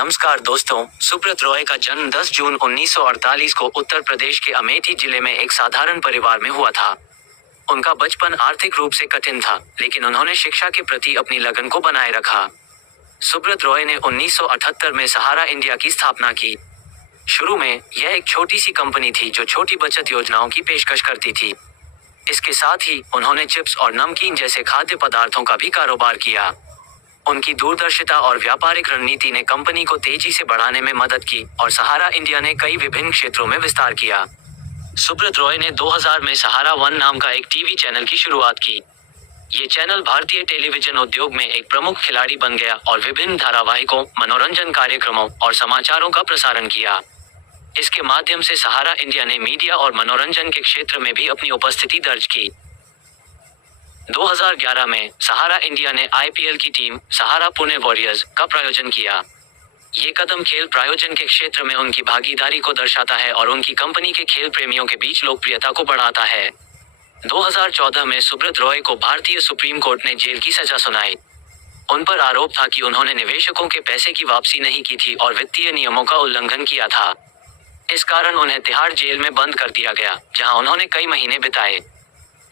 नमस्कार दोस्तों, सुब्रत रॉय का जन्म 10 जून 1948 को उत्तर प्रदेश के अमेठी जिले में एक साधारण परिवार में हुआ था। उनका बचपन आर्थिक रूप से कठिन था, लेकिन उन्होंने शिक्षा के प्रति अपनी लगन को बनाए रखा। सुब्रत रॉय ने 1978 में सहारा इंडिया की स्थापना की। शुरू में यह एक छोटी सी कंपनी थी जो छोटी बचत योजनाओं की पेशकश करती थी। इसके साथ ही उन्होंने चिप्स और नमकीन जैसे खाद्य पदार्थों का भी कारोबार किया। उनकी दूरदर्शिता और व्यापारिक रणनीति ने कंपनी को तेजी से बढ़ाने में मदद की और सहारा इंडिया ने कई विभिन्न क्षेत्रों में विस्तार किया। सुब्रत रॉय ने 2000 में सहारा वन नाम का एक टीवी चैनल की शुरुआत की। ये चैनल भारतीय टेलीविजन उद्योग में एक प्रमुख खिलाड़ी बन गया और विभिन्न धारावाहिकों, मनोरंजन कार्यक्रमों और समाचारों का प्रसारण किया। इसके माध्यम से सहारा इंडिया ने मीडिया और मनोरंजन के क्षेत्र में भी अपनी उपस्थिति दर्ज की। 2011 में सहारा इंडिया ने आईपीएल की टीम सहारा पुणे वॉरियर्स का प्रायोजन किया। ये कदम खेल प्रायोजन के क्षेत्र में उनकी भागीदारी को दर्शाता है और उनकी कंपनी के खेल प्रेमियों के बीच लोकप्रियता को बढ़ाता है। 2014 में सुब्रत रॉय को भारतीय सुप्रीम कोर्ट ने जेल की सजा सुनाई। उन पर आरोप था कि उन्होंने निवेशकों के पैसे की वापसी नहीं की थी और वित्तीय नियमों का उल्लंघन किया था। इस कारण उन्हें तिहाड़ जेल में बंद कर दिया गया, जहां उन्होंने कई महीने बिताए।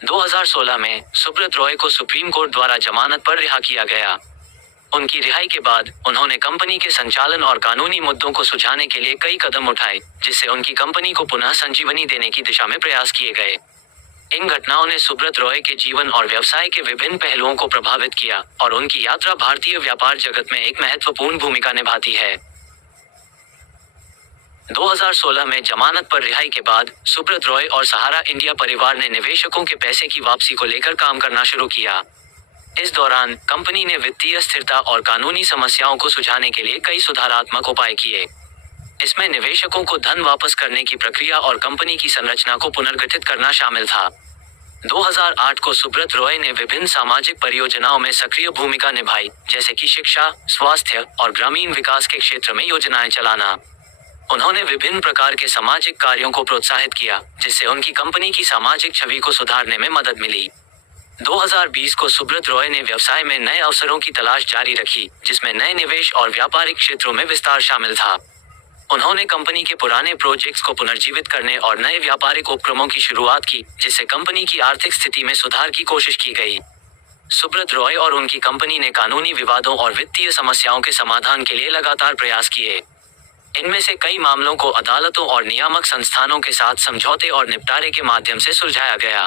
2016 में सुब्रत रॉय को सुप्रीम कोर्ट द्वारा जमानत पर रिहा किया गया। उनकी रिहाई के बाद उन्होंने कंपनी के संचालन और कानूनी मुद्दों को सुलझाने के लिए कई कदम उठाए, जिससे उनकी कंपनी को पुनः संजीवनी देने की दिशा में प्रयास किए गए। इन घटनाओं ने सुब्रत रॉय के जीवन और व्यवसाय के विभिन्न पहलुओं को प्रभावित किया और उनकी यात्रा भारतीय व्यापार जगत में एक महत्वपूर्ण भूमिका निभाती है। 2016 में जमानत पर रिहाई के बाद सुब्रत रॉय और सहारा इंडिया परिवार ने निवेशकों के पैसे की वापसी को लेकर काम करना शुरू किया। इस दौरान कंपनी ने वित्तीय स्थिरता और कानूनी समस्याओं को सुलझाने के लिए कई सुधारात्मक उपाय किए। इसमें निवेशकों को धन वापस करने की प्रक्रिया और कंपनी की संरचना को पुनर्गठित करना शामिल था। 2008 को सुब्रत रॉय ने विभिन्न सामाजिक परियोजनाओं में सक्रिय भूमिका निभाई, जैसे कि शिक्षा, स्वास्थ्य और ग्रामीण विकास के क्षेत्र में योजनाएं चलाना। उन्होंने विभिन्न प्रकार के सामाजिक कार्यों को प्रोत्साहित किया, जिससे उनकी कंपनी की सामाजिक छवि को सुधारने में मदद मिली। 2020 को सुब्रत रॉय ने व्यवसाय में नए अवसरों की तलाश जारी रखी, जिसमें नए निवेश और व्यापारिक क्षेत्रों में विस्तार शामिल था। उन्होंने कंपनी के पुराने प्रोजेक्ट्स को पुनर्जीवित करने और नए व्यापारिक उपक्रमों की शुरुआत की, जिससे कंपनी की आर्थिक स्थिति में सुधार की कोशिश की गई। सुब्रत रॉय और उनकी कंपनी ने कानूनी विवादों और वित्तीय समस्याओं के समाधान के लिए लगातार प्रयास किए। इनमें से कई मामलों को अदालतों और नियामक संस्थानों के साथ समझौते और निपटारे के माध्यम से सुलझाया गया।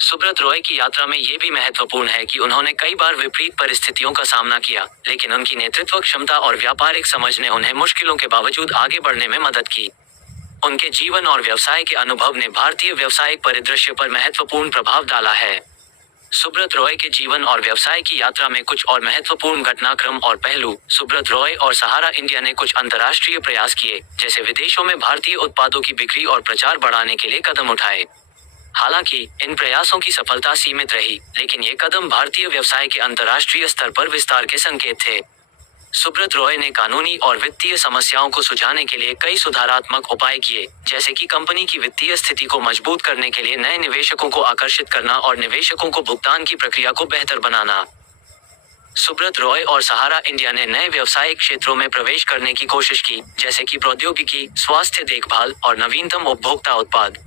सुब्रत रॉय की यात्रा में ये भी महत्वपूर्ण है कि उन्होंने कई बार विपरीत परिस्थितियों का सामना किया, लेकिन उनकी नेतृत्व क्षमता और व्यापारिक समझ ने उन्हें मुश्किलों के बावजूद आगे बढ़ने में मदद की। उनके जीवन और व्यवसाय के अनुभव ने भारतीय व्यावसायिक परिदृश्य पर महत्वपूर्ण प्रभाव डाला है। सुब्रत रॉय के जीवन और व्यवसाय की यात्रा में कुछ और महत्वपूर्ण घटनाक्रम और पहलू। सुब्रत रॉय और सहारा इंडिया ने कुछ अंतर्राष्ट्रीय प्रयास किए, जैसे विदेशों में भारतीय उत्पादों की बिक्री और प्रचार बढ़ाने के लिए कदम उठाए। हालांकि इन प्रयासों की सफलता सीमित रही, लेकिन ये कदम भारतीय व्यवसाय के अंतर्राष्ट्रीय स्तर पर विस्तार के संकेत थे। सुब्रत रॉय ने कानूनी और वित्तीय समस्याओं को सुलझाने के लिए कई सुधारात्मक उपाय किए, जैसे कि कंपनी की वित्तीय स्थिति को मजबूत करने के लिए नए निवेशकों को आकर्षित करना और निवेशकों को भुगतान की प्रक्रिया को बेहतर बनाना। सुब्रत रॉय और सहारा इंडिया ने नए व्यवसायिक क्षेत्रों में प्रवेश करने की कोशिश की, जैसे कि प्रौद्योगिकी, स्वास्थ्य देखभाल और नवीनतम उपभोक्ता उत्पाद।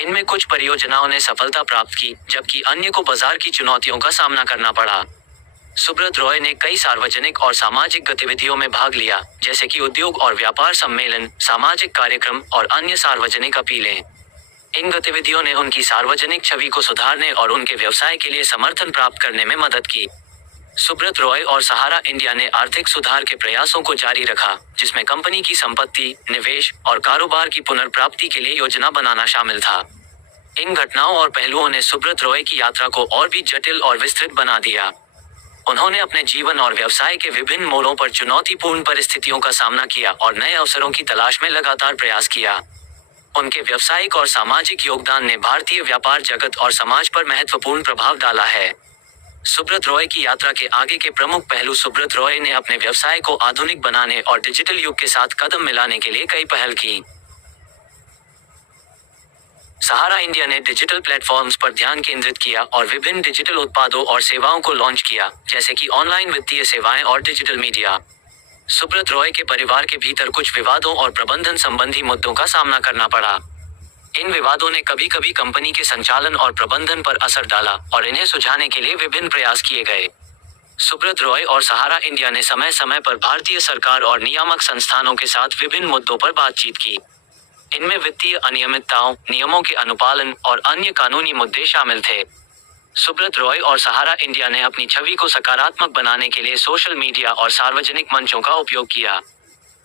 इनमें कुछ परियोजनाओं ने सफलता प्राप्त की, जबकि अन्य को बाजार की चुनौतियों का सामना करना पड़ा। सुब्रत रॉय ने कई सार्वजनिक और सामाजिक गतिविधियों में भाग लिया, जैसे कि उद्योग और व्यापार सम्मेलन, सामाजिक कार्यक्रम और अन्य सार्वजनिक अपीलें। इन गतिविधियों ने उनकी सार्वजनिक छवि को सुधारने और उनके व्यवसाय के लिए समर्थन प्राप्त करने में मदद की। सुब्रत रॉय और सहारा इंडिया ने आर्थिक सुधार के प्रयासों को जारी रखा, जिसमें कंपनी की संपत्ति, निवेश और कारोबार की पुनर्प्राप्ति के लिए योजना बनाना शामिल था। इन घटनाओं और पहलुओं ने सुब्रत रॉय की यात्रा को और भी जटिल और विस्तृत बना दिया। उन्होंने अपने जीवन और व्यवसाय के विभिन्न मोड़ों पर चुनौतीपूर्ण परिस्थितियों का सामना किया और नए अवसरों की तलाश में लगातार प्रयास किया। उनके व्यावसायिक और सामाजिक योगदान ने भारतीय व्यापार जगत और समाज पर महत्वपूर्ण प्रभाव डाला है। सुब्रत रॉय की यात्रा के आगे के प्रमुख पहलू। सुब्रत रॉय ने अपने व्यवसाय को आधुनिक बनाने और डिजिटल युग के साथ कदम मिलाने के लिए कई पहल की। सहारा इंडिया ने डिजिटल प्लेटफॉर्म्स पर ध्यान केंद्रित किया और विभिन्न डिजिटल उत्पादों और सेवाओं को लॉन्च किया, जैसे कि ऑनलाइन वित्तीय सेवाएं और डिजिटल मीडिया। सुब्रत रॉय के परिवार के भीतर कुछ विवादों और प्रबंधन संबंधी मुद्दों का सामना करना पड़ा। इन विवादों ने कभी कभी कंपनी के संचालन और प्रबंधन पर असर डाला और इन्हें सुलझाने के लिए विभिन्न प्रयास किए गए। सुब्रत रॉय और सहारा इंडिया ने समय समय पर भारतीय सरकार और नियामक संस्थानों के साथ विभिन्न मुद्दों पर बातचीत की। इनमें वित्तीय अनियमितताओं, नियमों के अनुपालन और अन्य कानूनी मुद्दे शामिल थे। सुब्रत रॉय और सहारा इंडिया ने अपनी छवि को सकारात्मक बनाने के लिए सोशल मीडिया और सार्वजनिक मंचों का उपयोग किया।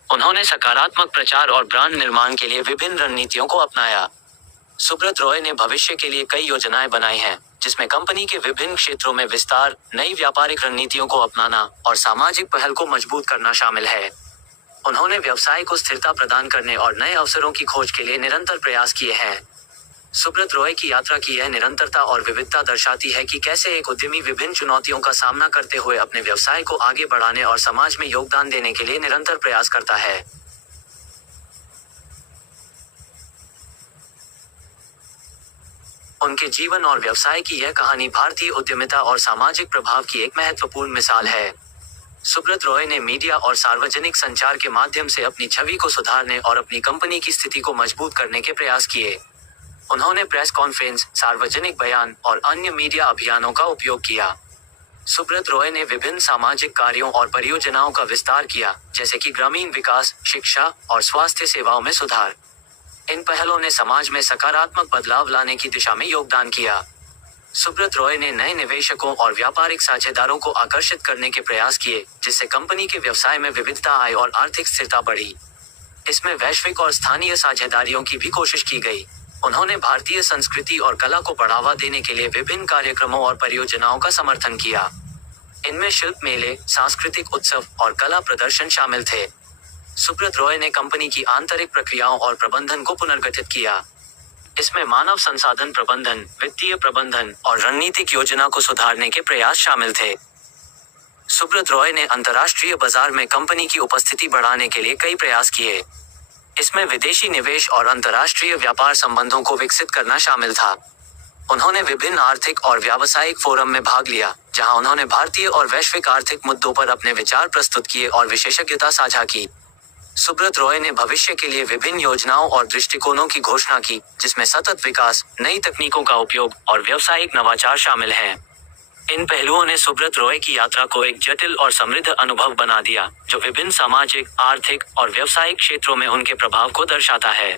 उन्होंने सकारात्मक प्रचार और ब्रांड निर्माण के लिए विभिन्न रणनीतियों को अपनाया। सुब्रत रॉय ने भविष्य के लिए कई योजनाएं बनाई हैं, जिसमें कंपनी के विभिन्न क्षेत्रों में विस्तार, नई व्यापारिक रणनीतियों को अपनाना और सामाजिक पहल को मजबूत करना शामिल है। उन्होंने व्यवसाय को स्थिरता प्रदान करने और नए अवसरों की खोज के लिए निरंतर प्रयास किए हैं। सुब्रत रॉय की यात्रा की यह निरंतरता और विविधता दर्शाती है कि कैसे एक उद्यमी विभिन्न चुनौतियों का सामना करते हुए अपने व्यवसाय को आगे बढ़ाने और समाज में योगदान देने के लिए निरंतर प्रयास करता है। उनके जीवन और व्यवसाय की यह कहानी भारतीय उद्यमिता और सामाजिक प्रभाव की एक महत्वपूर्ण मिसाल है। सुब्रत रॉय ने मीडिया और सार्वजनिक संचार के माध्यम से अपनी छवि को सुधारने और अपनी कंपनी की स्थिति को मजबूत करने के प्रयास किए। उन्होंने प्रेस कॉन्फ्रेंस, सार्वजनिक बयान और अन्य मीडिया अभियानों का उपयोग किया। सुब्रत रॉय ने विभिन्न सामाजिक कार्यों और परियोजनाओं का विस्तार किया, जैसे कि ग्रामीण विकास, शिक्षा और स्वास्थ्य सेवाओं में सुधार। इन पहलों ने समाज में सकारात्मक बदलाव लाने की दिशा में योगदान किया। सुब्रत रॉय ने नए निवेशकों और व्यापारिक साझेदारों को आकर्षित करने के प्रयास किए, जिससे कंपनी के व्यवसाय में विविधता आई और आर्थिक स्थिरता बढ़ी। इसमें वैश्विक और स्थानीय साझेदारियों की भी कोशिश की गई। उन्होंने भारतीय संस्कृति और कला को बढ़ावा देने के लिए विभिन्न कार्यक्रमों और परियोजनाओं का समर्थन किया। इनमें शिल्प मेले, सांस्कृतिक उत्सव और कला प्रदर्शन शामिल थे। सुब्रत रॉय ने कंपनी की आंतरिक प्रक्रियाओं और प्रबंधन को पुनर्गठित किया। इसमें मानव संसाधन प्रबंधन, वित्तीय प्रबंधन और रणनीतिक योजना को सुधारने के प्रयास शामिल थे। सुब्रत रॉय ने अंतर्राष्ट्रीय बाजार में कंपनी की उपस्थिति बढ़ाने के लिए कई प्रयास किए। इसमें विदेशी निवेश और अंतर्राष्ट्रीय व्यापार संबंधों को विकसित करना शामिल था। उन्होंने विभिन्न आर्थिक और व्यावसायिक फोरम में भाग लिया, जहां उन्होंने भारतीय और वैश्विक आर्थिक मुद्दों पर अपने विचार प्रस्तुत किए और विशेषज्ञता साझा की। सुब्रत रॉय ने भविष्य के लिए विभिन्न योजनाओं और दृष्टिकोणों की घोषणा की, जिसमें सतत विकास, नई तकनीकों का उपयोग और व्यावसायिक नवाचार शामिल हैं। इन पहलुओं ने सुब्रत रॉय की यात्रा को एक जटिल और समृद्ध अनुभव बना दिया, जो विभिन्न सामाजिक, आर्थिक और व्यावसायिक क्षेत्रों में उनके प्रभाव को दर्शाता है।